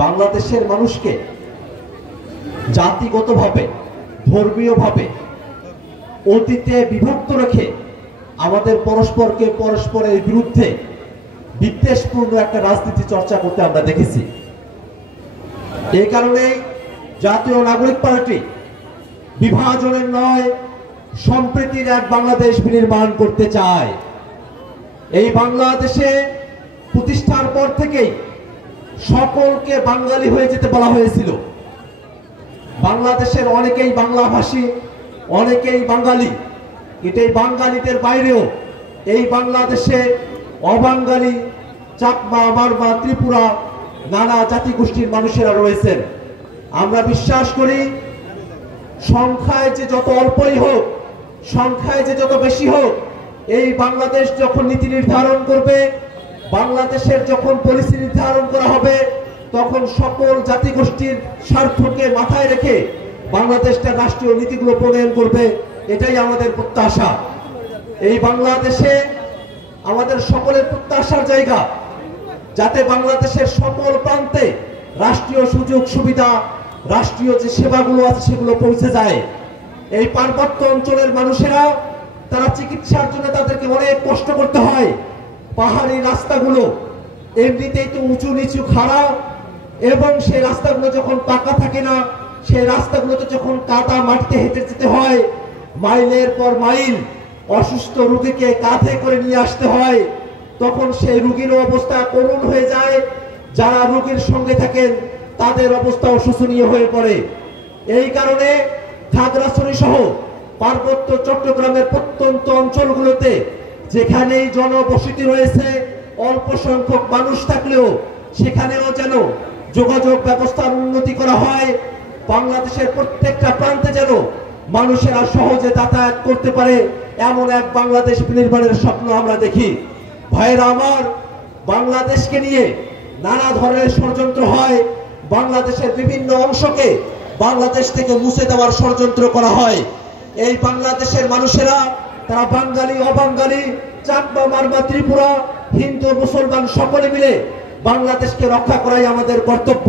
বাংলাদেশের মানুষকে জাতিগতভাবে ধর্মীয়ভাবে অতীতে বিভক্ত রেখে আমাদের পরস্পরকে পরস্পরের বিরুদ্ধে বিদ্বেষপূর্ণ একটা রাজনীতি চর্চা করতে আমরা দেখেছি। এই কারণেই জাতীয় নাগরিক পার্টি বিভাজনের নয়, সম্প্রীতির এক বাংলাদেশ বিনির্মাণ করতে চায়। এই বাংলাদেশে প্রতিষ্ঠার পর থেকেই সকলকে বাঙালি হয়ে যেতে বলা হয়েছিল। বাংলাদেশের অনেকেই বাংলাভাষী, অনেকেই বাঙালি, এটাই বাঙালিদের বাইরেও এই বাংলাদেশে অবাঙালি, চাকমা, মারমা, ত্রিপুরা নানা জাতিগোষ্ঠীর মানুষেরা রয়েছেন। আমরা বিশ্বাস করি সংখ্যায় যে যত অল্পই হোক, সংখ্যায় যে যত বেশি হোক, এই বাংলাদেশ যখন নীতি নির্ধারণ করবে, বাংলাদেশের যখন পলিসি নির্ধারণ করা হবে, তখন সকল জাতিগোষ্ঠীর স্বার্থকে মাথায় রেখে বাংলাদেশটা রাষ্ট্রীয় নীতিগুলো প্রণয়ন করবে। এটাই আমাদের প্রত্যাশা। এই বাংলাদেশে আমাদের সকলের প্রত্যাশার জায়গা, যাতে বাংলাদেশের সকল প্রান্তে রাষ্ট্রীয় সুযোগ সুবিধা, রাষ্ট্রীয় যে সেবাগুলো আছে সেগুলো পৌঁছে যায়। এই পার্বত্য অঞ্চলের মানুষেরা তারা চিকিৎসার জন্য তাদেরকে অনেক কষ্ট করতে হয়। পাহাড়ি রাস্তাগুলো এমনিতেই তো উঁচু নিচু খাড়া, এবং সেই রাস্তাগুলো যখন পাকা থাকে না, সেই রাস্তাগুলোতে যখন কাদা মাটিতে হেঁটে যেতে হয়, মাইলের পর মাইল অসুস্থ রোগীকে কাঁধে করে নিয়ে আসতে হয়, তখন সেই রোগীর অবস্থা করুণ হয়ে যায়। যারা রোগীর সঙ্গে থাকেন তাদের অবস্থাও শোচনীয় হয়ে পড়ে। এই কারণে খাগড়াছড়ি সহ পার্বত্য চট্টগ্রামের প্রত্যন্ত অঞ্চলগুলোতে যেখানেই জনবসতি রয়েছে, অল্প সংখ্যক মানুষ থাকলেও সেখানেও যেন যোগাযোগ ব্যবস্থার উন্নতি করা হয়। বাংলাদেশের প্রত্যেকটা প্রান্তে যেন মানুষেরা সহজে যাতায়াত করতে পারে, এমন এক বাংলাদেশ বিনির্মাণের স্বপ্ন আমরা দেখি। ভাইরা আমার, বাংলাদেশকে নিয়ে নানা ধরনের ষড়যন্ত্র হয়। বাংলাদেশের বিভিন্ন অংশকে বাংলাদেশ থেকে মুছে দেওয়ার ষড়যন্ত্র করা হয়। এই বাংলাদেশের মানুষেরা তারা বাঙালি, অবাঙালি, চাকমা, মারমা, ত্রিপুরা, হিন্দু, মুসলমান সকলে মিলে বাংলাদেশকে রক্ষা করাই আমাদের কর্তব্য।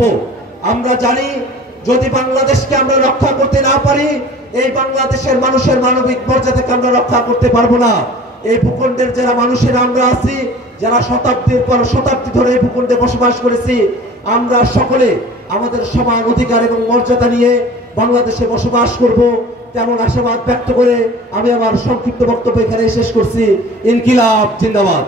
আমরা জানি যদি বাংলাদেশকে আমরা রক্ষা করতে না পারি, এই বাংলাদেশের মানুষের মানবিক মর্যাদাকে আমরা রক্ষা করতে পারবো না। এই ভূখণ্ডের যারা মানুষেরা আমরা আছি, যারা শতাব্দীর পর শতাব্দী ধরে এই ভূখণ্ডে বসবাস করেছি, আমরা সকলে আমাদের সমান অধিকার এবং মর্যাদা নিয়ে বাংলাদেশে বসবাস করব, তেমন আশাবাদ ব্যক্ত করে আমি আমার সংক্ষিপ্ত বক্তব্য এখানে শেষ করছি। ইনকিলাব জিন্দাবাদ।